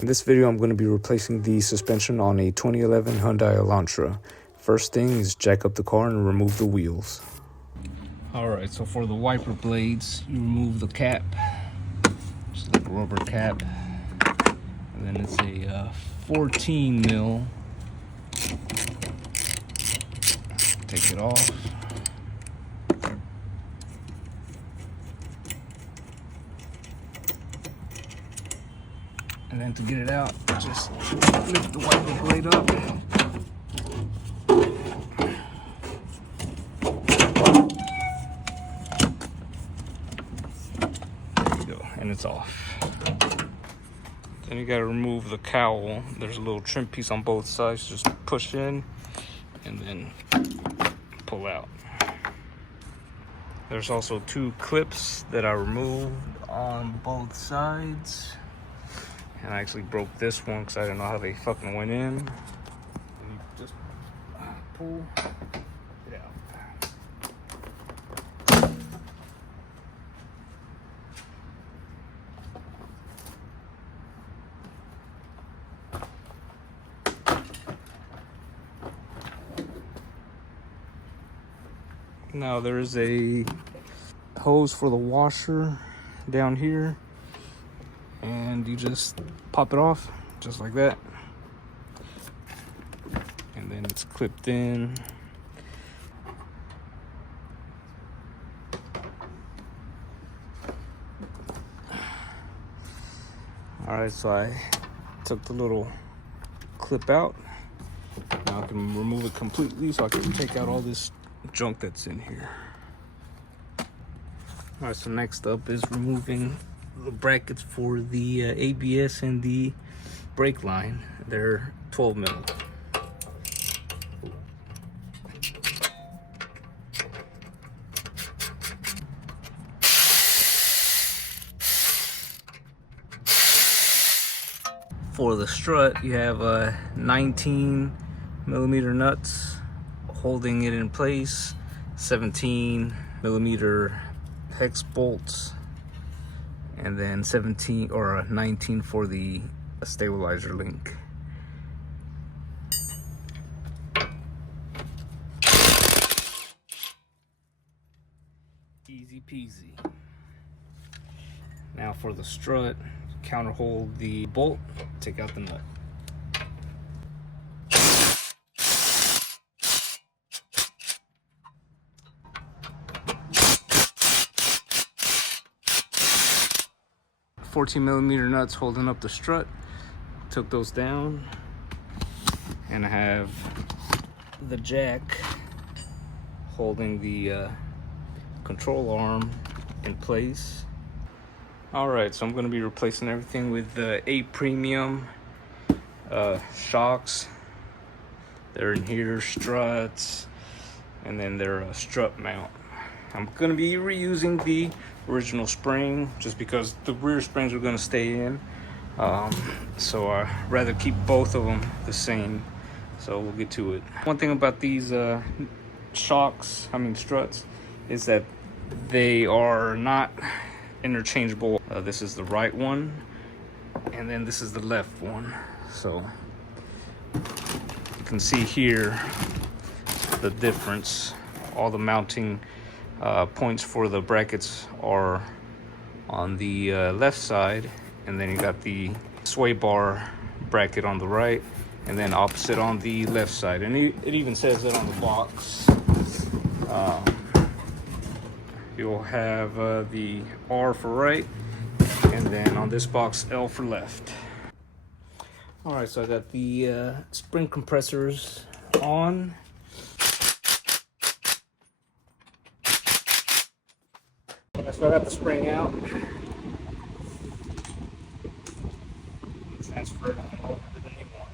In this video, I'm going to be replacing the suspension on a 2011 Hyundai Elantra. First thing is jack up the car and remove the wheels. Alright, so for the wiper blades, you remove the cap, just like a rubber cap, and then it's a 14 mil. Take it off. And then to get it out, just lift the wiper blade up. There you go, and it's off. Then you gotta remove the cowl. There's a little trim piece on both sides. Just push in and then pull out. There's also two clips that I removed on both sides. And I actually broke this one because I didn't know how they fucking went in. And you just pull it out. Now there is a hose for the washer down here. And you just pop it off, just like that. And then it's clipped in. All right, so I took the little clip out. Now I can remove it completely so I can take out all this junk that's in here. All right, so next up is removing the brackets for the ABS and the brake line. They're 12 mil. For the strut, you have 19 millimeter nuts holding it in place, 17 millimeter hex bolts, and then 17 or 19 for the stabilizer link. Easy peasy. Now for the strut, counter hold the bolt, take out the nut. $14mm nuts holding up the strut. Took those down, and I have the jack holding the control arm in place. All right, so I'm going to be replacing everything with the 8 premium shocks. They're in here, struts, and then they're a strut mount. I'm going to be reusing the original spring just because the rear springs are going to stay in. So I'd rather keep both of them the same. So we'll get to it. One thing about these struts, is that they are not interchangeable. This is the right one, and then this is the left one. So you can see here the difference. All the mounting points for the brackets are on the left side, and then you got the sway bar bracket on the right, and then opposite on the left side. And it even says it on the box. You'll have the R for right, and then on this box L for left. All right, so I got the spring compressors on. So I got the spring out. Transfer it over to the new one.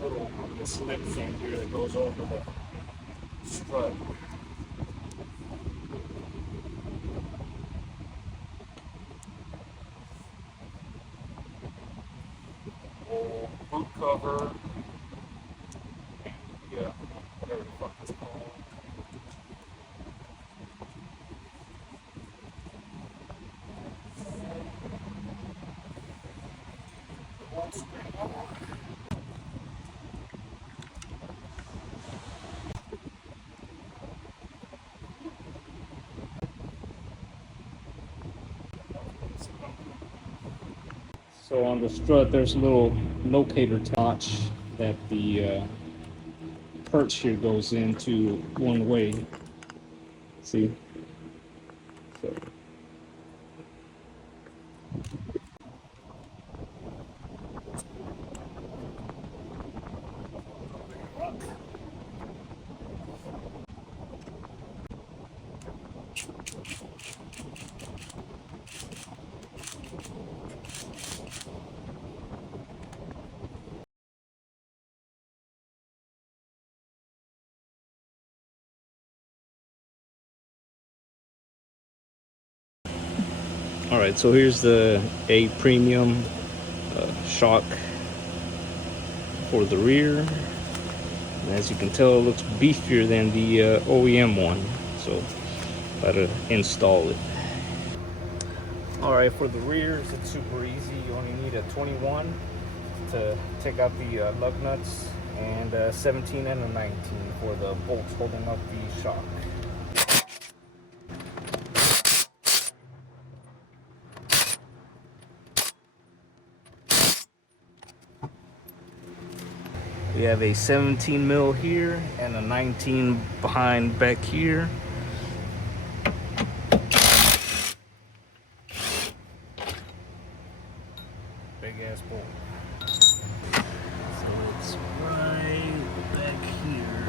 Little slip thing here that goes over the strut. cover, yeah, whatever the fuck it's called. So on the strut, there's a little locator notch that the perch here goes into one way. See? So. All right, so here's the A premium shock for the rear. And as you can tell, it looks beefier than the OEM one. So, gotta install it. All right, for the rears, it's super easy. You only need a 21 to take out the lug nuts, and a 17 and a 19 for the bolts holding up the shock. We have a 17 mil here and a 19 behind back here. Big ass bolt. So it's right back here.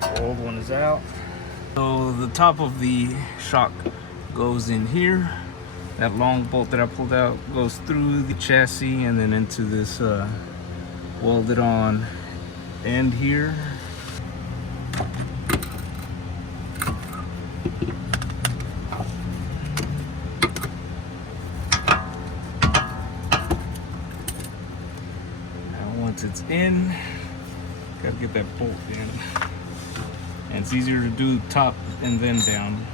The old one is out. So the top of the shock goes in here. That long bolt that I pulled out goes through the chassis and then into this welded on end here. Now once it's in, gotta get that bolt in. And it's easier to do top and then down.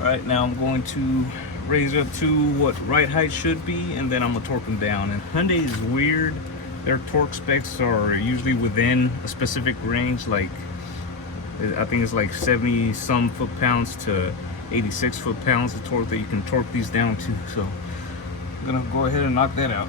Right now I'm going to raise it up to what right height should be, and then I'm gonna torque them down. And Hyundai is weird. Their torque specs are usually within a specific range, like I think it's like 70 some foot-pounds to 86 foot-pounds of torque that you can torque these down to. So I'm gonna go ahead and knock that out.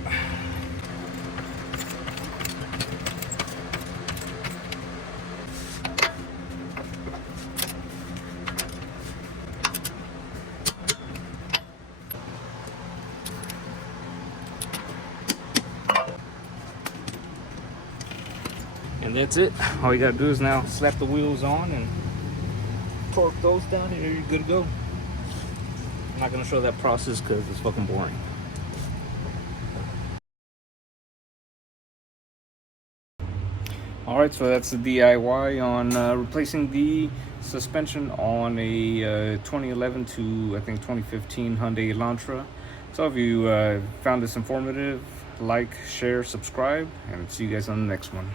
And that's it. All you gotta do is now slap the wheels on and torque those down, and you're good to go. I'm not gonna show that process because it's fucking boring. Alright, so that's the DIY on replacing the suspension on a 2011 to I think 2015 Hyundai Elantra. So if you found this informative, like, share, subscribe, and see you guys on the next one.